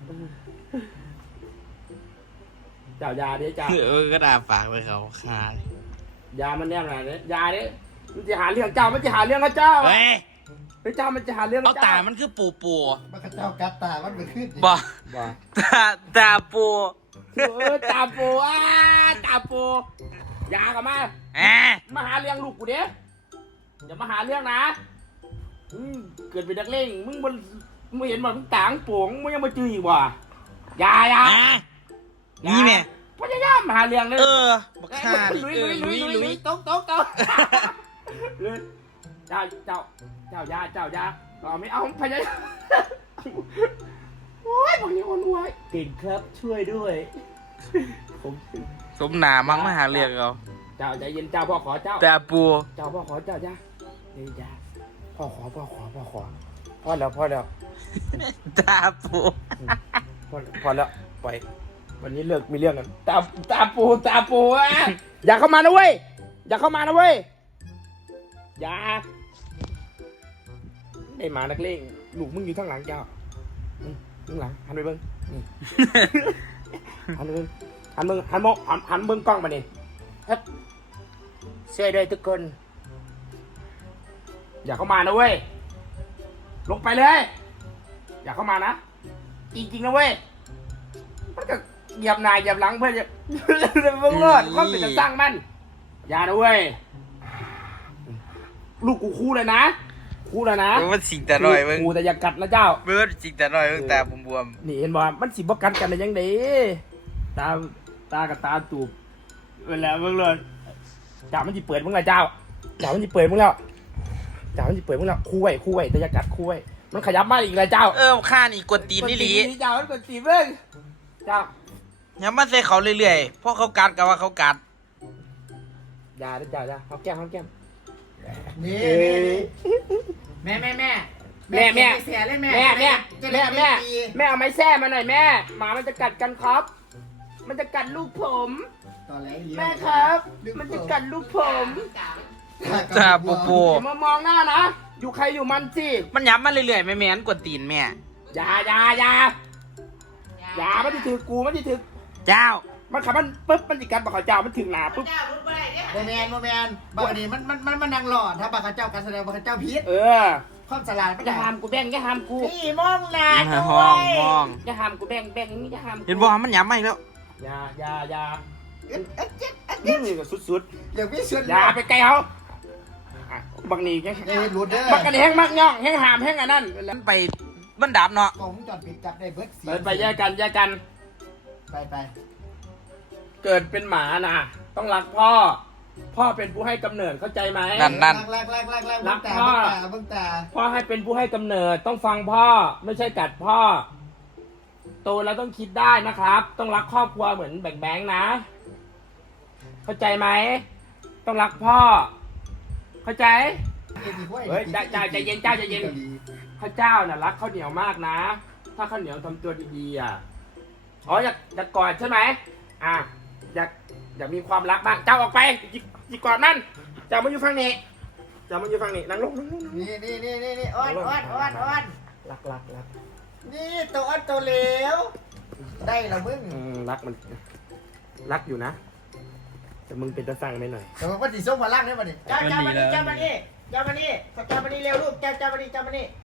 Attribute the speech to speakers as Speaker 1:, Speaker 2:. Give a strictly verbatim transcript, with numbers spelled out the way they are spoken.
Speaker 1: เจ้ายาดิเจ้า
Speaker 2: เออก็ด่าปากไปเขาคาย
Speaker 1: ามันแนบหนาเนี่ยยาดิมันจะหาเรื่องเจ้ามันจะหาเรื่องกับเจ้า
Speaker 2: เฮ้ย
Speaker 1: ไอ้เจ้ามันจะหาเรื่อง
Speaker 2: เอา
Speaker 1: กับเจ้า
Speaker 2: ตามันคือปูปู
Speaker 3: มันกระเจ้ากัดตามันไปขึ้น
Speaker 2: บ่
Speaker 1: บ่
Speaker 2: ตาตาปู
Speaker 1: เออตาปูอ่าตาปูยากับมา
Speaker 2: แอะ
Speaker 1: มาหาเรื่องลูกกูเด้อย่ามาหาเรื่องนะอืมเกิดเป็นนักเลงมึงมันมึงเห็นมันมึงต่างโป่งมึงยังมาจื้ออีกว่ะอยาอยา
Speaker 2: อ่ะนี่แม่
Speaker 1: พยายามมาหาเรื่องเลย
Speaker 2: เออบักฆ่าดิ
Speaker 1: ลุย
Speaker 2: เอ
Speaker 1: ลุ
Speaker 2: อย ลุ
Speaker 1: ลุ
Speaker 2: ย
Speaker 1: ย
Speaker 2: ลุ
Speaker 1: ลุ
Speaker 2: ย
Speaker 1: ยต๊อกต๊อกต๊อกเจ้าเจ้าเจ้ายาเจ้ายาเราไม่เอาพยายามโอ้ยบางทีคนรวยเก่งครับช่วยด้วยผม
Speaker 2: สมหนามั้งมาหาเรื่องเอา
Speaker 1: เจ้าใจเย็นเจ้าพ่อขอเจ้า
Speaker 2: ตาปู
Speaker 1: เจ้าพ่อขอเจ้าจ้านี่จ้าพ่อขอพ่อขอพ่อขอพ่อแล้วพ่อแล้ว
Speaker 2: ตาปู
Speaker 1: พ่อพอแล้วไปวันนี้เลิกมีเรื่องกันตาตาปูตาปูอ่ะอย่าเข้ามานะเว้ยอย่าเข้ามานะเว้ยอย่าได้หมานักเลงลูกมึงอยู่ข้างหลังเจ้าอืมข้างหลังหันไปเบิ้งนี่หันไปเบิ้งหันเบิ้งหันมองหันหันเบิ้งกล้องมาเนี่ยครับช่วยด้วยทุกคนอย่าเข้ามานะเว้ยลงไปเลยอย่าเข้ามานะจริงๆนะเว้ยมันก็เหยียบหน้าเหยียบหลังเพื่อจะ เพิ่งรอดความเป็นจะสร้างมันอย่านะเว้ยลูกกูคู่เลยนะคู่เลยนะ
Speaker 2: มันสิงแต่หน่อยมึง
Speaker 1: คู่แต่อย่ากัดนะเจ้า
Speaker 2: เบิร์ดสิงแต่หน่อยมึงตาบวม
Speaker 1: นี่เห็นบ่มันสิบ่กัดกันได้ยังไงตาตากับตาตูบเวลาเบิ่งเลยจ่ามันสิเปิดมึงละเจ้าจ่ามันสิเปิดมึงแล้วจ่ามันสิเปิดมึงแล้วคู่ไว้คู่ไว้แต่อย่ากัดคู่ไว้มันขยับมาอีกแล้วเจ้า
Speaker 2: ๆเออฆ่านี่กวนตีนนี่หลี
Speaker 1: เจ้ามันกดตีนเบิ่งเจ้า
Speaker 2: อย่ามาใส่เขาเรื่อยๆเพราะเขากัดกับว่าเขากัด
Speaker 1: อย่าเด้อเจ้าจ้าหอมแก้มหอมแก้ม
Speaker 3: นี่
Speaker 1: เอ้ย
Speaker 3: แม่แม่แม่
Speaker 1: แม่แม่
Speaker 3: เสียเลยแม่
Speaker 1: แม่แม่
Speaker 3: จะ
Speaker 1: แม่
Speaker 3: ได้
Speaker 1: แม่
Speaker 3: ตี
Speaker 1: แม่เอาไม้แส้มาหน่อยแม่หมามันจะกัดกันครับ มันจะกัดลูกผม
Speaker 3: ตอนแรกเลี้ยง
Speaker 1: แม่ครับ มันจะกัดลูกผม
Speaker 2: ตาปูปู
Speaker 1: อย่ามามองหน้านะ อยู่ใครอยู่มันสิ
Speaker 2: มันย้ำมาเรื่อยๆแม่แม่นกวนตีนแม่
Speaker 1: อย่าอย่าอย่าอย่ามันจะถือกูมันจะถือ
Speaker 2: เจ้า
Speaker 1: มันขับมันปุ๊บมันจะกัดบักเขาเจ้ามันถึงหนาปุ๊บ
Speaker 3: โมแมนโมแมนบางทีมันมันมันมันนั่งหลอดถ้าบางข้าเจ้าการแสดงบางข้าเจ้าพิษ
Speaker 1: เออ
Speaker 3: ความสลาดไม่
Speaker 1: อย่า
Speaker 3: ได้
Speaker 1: ห้ามกูแบ่งอย่าห้ามกู
Speaker 3: นี่มองหน้า
Speaker 2: ห้
Speaker 3: ด้
Speaker 2: อ
Speaker 3: ว
Speaker 2: ง
Speaker 3: ย
Speaker 2: มอง
Speaker 1: อย่าห้ามกูแบ่งแบ่งอย่าห้ามกู
Speaker 2: เห็นบ่มันย้ำมาอีกแล้ว
Speaker 1: อย่าอย่าอย่า
Speaker 3: เอ็ดเอ็ดเอ็ดเอ็ด
Speaker 1: นี่ก็สุด
Speaker 3: อย่างพี่ชวน
Speaker 1: ๆอย่าไปไกลเขาอ่ะบักนี่แค่
Speaker 3: เอ็ดรูดเด้อ
Speaker 1: บักกันแห้งมักย่องแห้งหามแห้งอันนั้น
Speaker 2: มันไปมันดับเนาะ
Speaker 3: กล้องวงจอดปิดจับได้เบิร์ดสี
Speaker 1: ไปไปแยกกันแยกกัน
Speaker 3: ไปไป
Speaker 1: เกิดเป็นหมานะต้องรักพ่อ พ่อเป็นผู้ให้กำเนิดเข้าใจไหม
Speaker 2: นั่นนั่น
Speaker 3: แรกแรกแรกแรก
Speaker 1: รั
Speaker 3: เบิ้
Speaker 1: ก
Speaker 3: งตา
Speaker 1: พ่อ
Speaker 3: เบิ้งตา
Speaker 1: พ่อให้เป็นผู้ให้กำเนิดต้องฟังพ่อ ไม่ใช่กัดพ่อ โตแล้วต้องคิดได้นะครับ ต้องรักครอบครัวเหมือนแบ่งแบงค์นะ เข้าใจไหมต้องรักพ่อ เข้าใจ เฮ้ยใจใจเย็นใจเย็น ข้าเจ้าน่ะรักข้าวเหนียวมากนะ ถ้าข้าวเหนียวทำตัวดีๆอ่ะอ๋ออยากอยากกอดใช่ไหมอ่ะอยากอยากมีความรักบ้างเจ้าออกไปหยิบหยิบกอดนั่นเจ้ามาอยู่ฝั่งนี้เจ้ามาอยู่ฝั่งนี้นั่งลงนั่งลงนั่งลง
Speaker 3: นี่นี่นี่นี่นี่อ้อนอ้อนอ้อนอ้อน
Speaker 1: รักรักรัก
Speaker 3: นี่ตัวอ้อนตัวเหลวได้แล้วมึง
Speaker 1: อืมรักมันรักอยู่นะแต่มึงเป็นตะสั่งไปหน่อย
Speaker 3: แต่ว่าสีส้มมาล่างได้ป่ะนี่เจ้าเจ้ามานี่เจ้ามานี่เจ้ามานี่เจ้ามานี่เร็วลูกเจ้าเจ้ามานี่เจ้ามานี่